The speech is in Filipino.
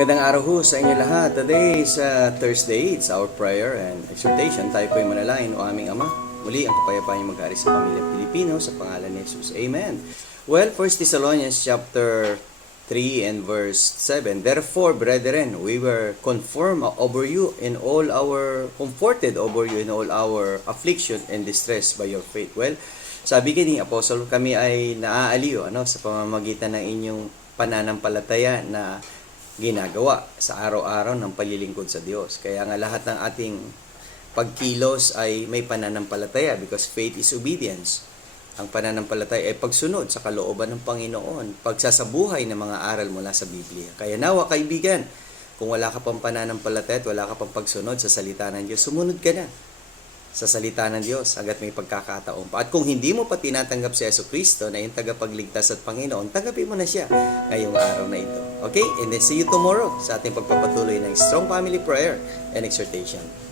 Magandang araw ho sa inyo lahat. Today is Thursday. It's our prayer and exhortation. Tayo po ay manalangin o aming Ama. Muli ang kapayapaan yung mag-aari sa pamilyang Pilipino sa pangalan ni Jesus. Amen. Well, 1 Thessalonians chapter 3 and verse 7. Therefore, brethren, we were conformed over you in all our, comforted over you in all our affliction and distress by your faith. Well, sabi ni Apostle, kami ay naaaliw sa pamamagitan ng inyong pananampalataya na ginagawa sa araw-araw ng paglilingkod sa Diyos. Kaya nga lahat ng ating pagkilos ay may pananampalataya because faith is obedience. Ang pananampalataya ay pagsunod sa kalooban ng Panginoon, pagsasabuhay ng mga aral mula sa Biblia. Kaya nawa kaibigan, kung wala ka pang pananampalataya at wala ka pang pagsunod sa salita ng Diyos, sumunod ka na sa salita ng Diyos hanggat may pagkakataon pa. At kung hindi mo pa tinatanggap si Jesucristo na yung tagapagligtas at Panginoon, tanggapin mo na siya ngayong araw na ito. Okay? And then see you tomorrow sa ating pagpapatuloy ng Strong Family Prayer and Exhortation.